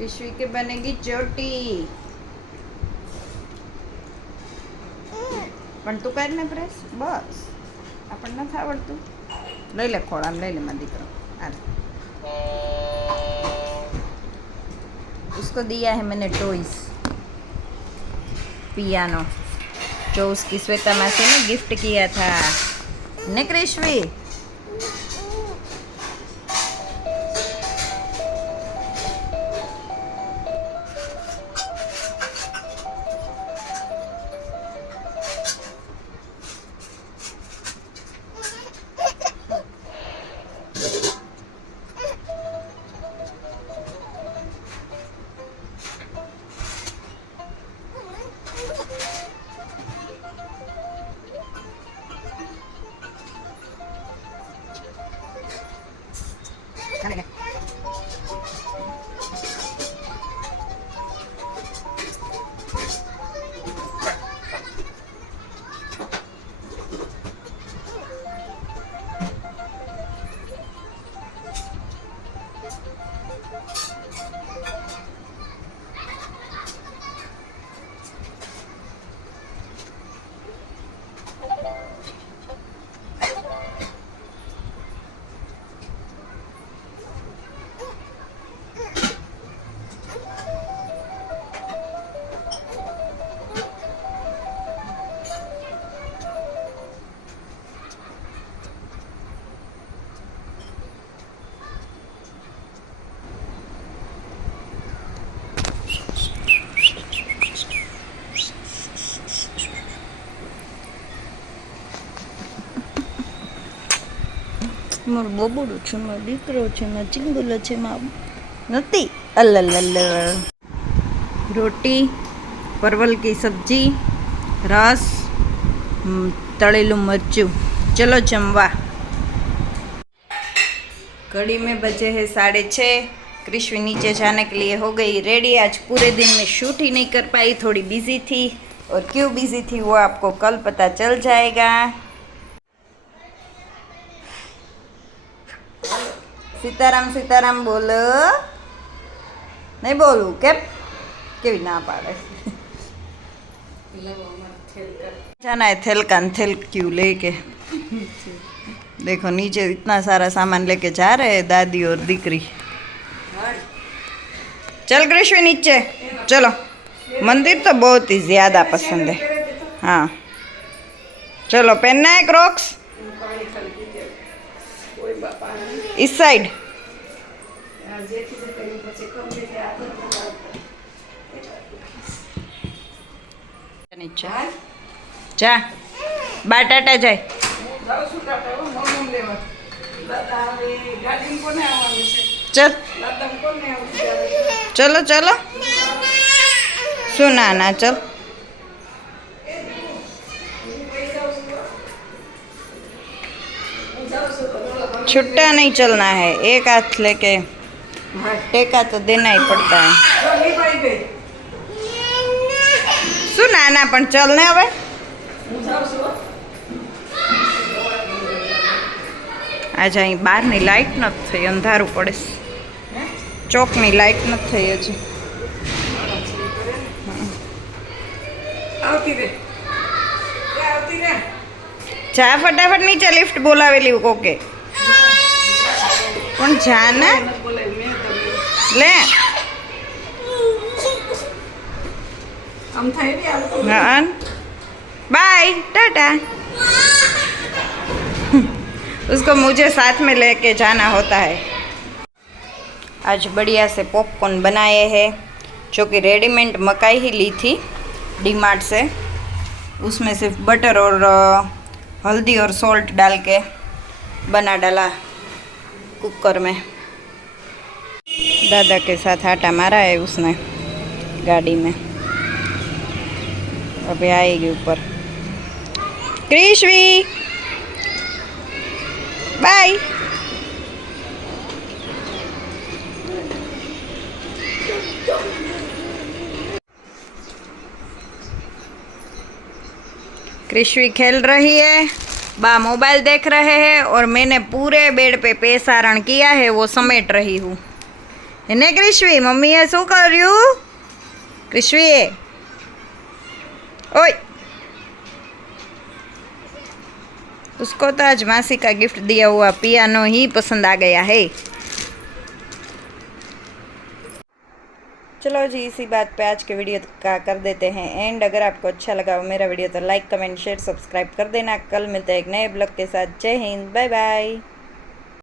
ऋषि के बनेगी चोटी। पण तू कर ने प्रेस बस अपन न था आवड़तू। लई ले खोड़ा लई ले मां दीकरो। उसको दिया है मैंने टॉयज पियानो जो उसकी श्वेता मासी ने गिफ्ट किया था ने कृष्वी। મારું બબડું છે, મારો દીકરો છે, મારો ચિંગુલો છે, મારું નથી અલ્લલ્લ। रोटी परवल की सब्जी रस तड़ेलू मरचू। चलो जमवा। घड़ी में बजे है 6:30। कृष्वी नीचे जाने के लिए हो गई रेडी। आज पूरे दिन में शूट ही नहीं कर पाई, थोड़ी बिजी थी और क्यों बिजी थी वो आपको कल पता चल जाएगा। सीताराम सीताराम बोलो। नहीं बोलू के केवी ना पाड़े। जाना है थेलका थेलक्यू लेके। देखो नीचे इतना सारा सामान लेके जा रहे हैं दादी और दीकरी। चल कृष्वी नीचे चलो। मंदिर तो बहुत ही ज्यादा पसंद है। हाँ चलो पहनना है क्रॉक्स इस साइड। नीचे जा बाटाटा जाए। चल चलो चलो सुना ना चल। छुट्टा नहीं चलना है, एक हाथ लेके टेका तो देना ही पड़ता है। सुना ना पण चलने हवे। आज अहीं बारनी लाइट नथी थई, अंधारू पड़े। चौकनी लाइट नथी थई हजी। जा फटाफट नीचे लिफ्ट बोलावेली कोके पण जाना ले। बाय टाटा। उसको मुझे साथ में लेके जाना होता है। आज बढ़िया से पॉपकॉर्न बनाए हैं जो कि रेडीमेड मकाई ही ली थी डीमार्ट से। उसमें सिर्फ बटर और हल्दी और सॉल्ट डाल के बना डाला कुकर में। दादा के साथ आटा मारा है उसने गाड़ी में। अभी आएगी ऊपर। कृष्वी बाय। कृष्वी खेल रही है, बा मोबाइल देख रहे हैं और मैंने पूरे बेड पे पेसारण किया है वो समेट रही हूँ। એને ક્રિશ્વી મમ્મીએ શું કર્યું? क्रिश्वी ओए उसको तो आज मासी का गिफ्ट दिया हुआ पियानो ही पसंद आ गया है। चलो जी इसी बात पे आज के वीडियो का कर देते हैं एंड। अगर आपको अच्छा लगा हो मेरा वीडियो तो लाइक कमेंट शेयर सब्सक्राइब कर देना। कल मिलते हैं एक नए ब्लॉग के साथ। जय हिंद, बाय बाय।